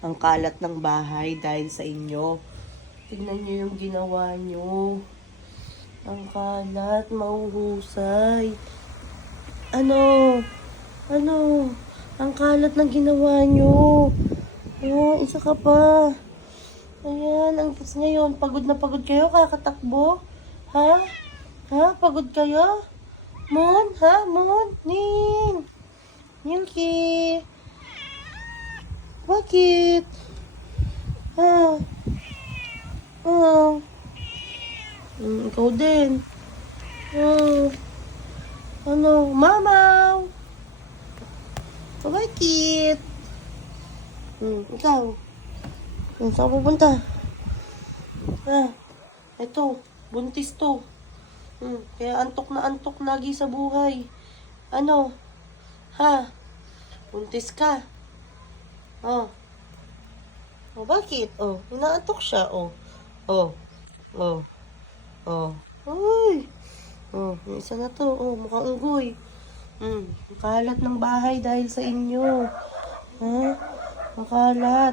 Ang kalat ng bahay dahil sa inyo. Tignan nyo yung ginawa nyo. Ang kalat, mauhusay. Ano? Ano? Ang kalat ng ginawa nyo. Ayan, isa ka pa. Ayan, ang tas ngayon. Pagod na pagod kayo, kakatakbo? Ha? Ha? Pagod kayo? Moon? Ha? Moon? Ning? Yuki? Bakit? Ha? Oh. Ikaw din. Oh. Ano? Mamaw? Bakit? Ikaw? Saan ka pupunta? Ito. Buntis to. Kaya antok lagi sa buhay. Ano? Ha? Buntis ka? Oh. Oh, bakit? Oh, inaantok siya. Oh. Oh. Oh. Oh. Ay. Oh, yung isa na to. Oh, mukhang unggoy. Ang kalat ng bahay dahil sa inyo. Ha? Ang kalat.